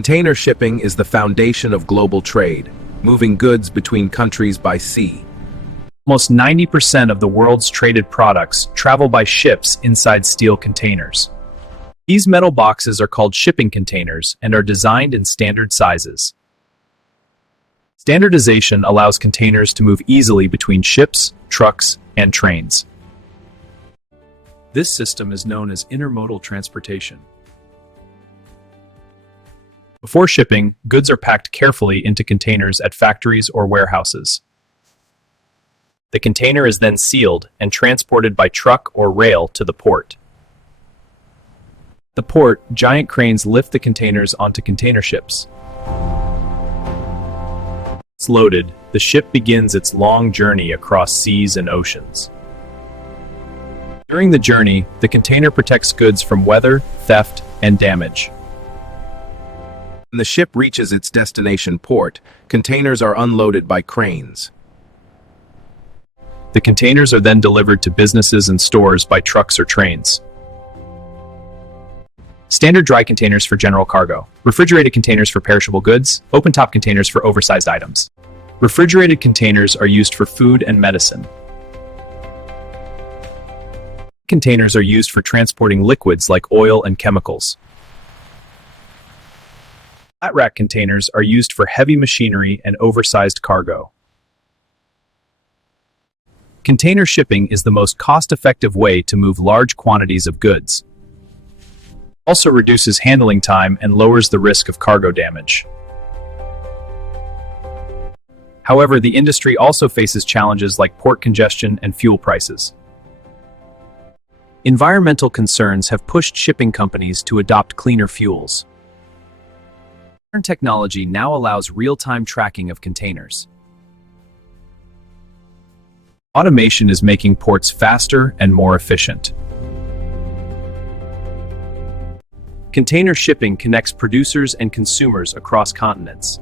Container shipping is the foundation of global trade, moving goods between countries by sea. Almost 90% of the world's traded products travel by ships inside steel containers. These metal boxes are called shipping containers and are designed in standard sizes. Standardization allows containers to move easily between ships, trucks, and trains. This system is known as intermodal transportation. Before shipping, goods are packed carefully into containers at factories or warehouses. The container is then sealed and transported by truck or rail to the port. At the port, giant cranes lift the containers onto container ships. Once loaded, the ship begins its long journey across seas and oceans. During the journey, the container protects goods from weather, theft, and damage. When the ship reaches its destination port, containers are unloaded by cranes. The containers are then delivered to businesses and stores by trucks or trains. Standard dry containers for general cargo, refrigerated containers for perishable goods, open-top containers for oversized items. Refrigerated containers are used for food and medicine. Containers are used for transporting liquids like oil and chemicals. Flat rack containers are used for heavy machinery and oversized cargo. Container shipping is the most cost-effective way to move large quantities of goods. It also reduces handling time and lowers the risk of cargo damage. However, the industry also faces challenges like port congestion and fuel prices. Environmental concerns have pushed shipping companies to adopt cleaner fuels. Modern technology now allows real-time tracking of containers. Automation is making ports faster and more efficient. Container shipping connects producers and consumers across continents.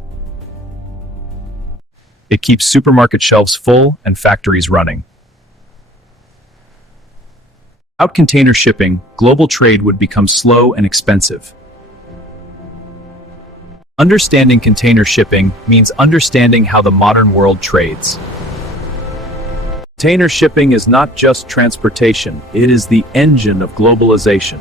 It keeps supermarket shelves full and factories running. Without container shipping, global trade would become slow and expensive. Understanding container shipping means understanding how the modern world trades. Container shipping is not just transportation, it is the engine of globalization.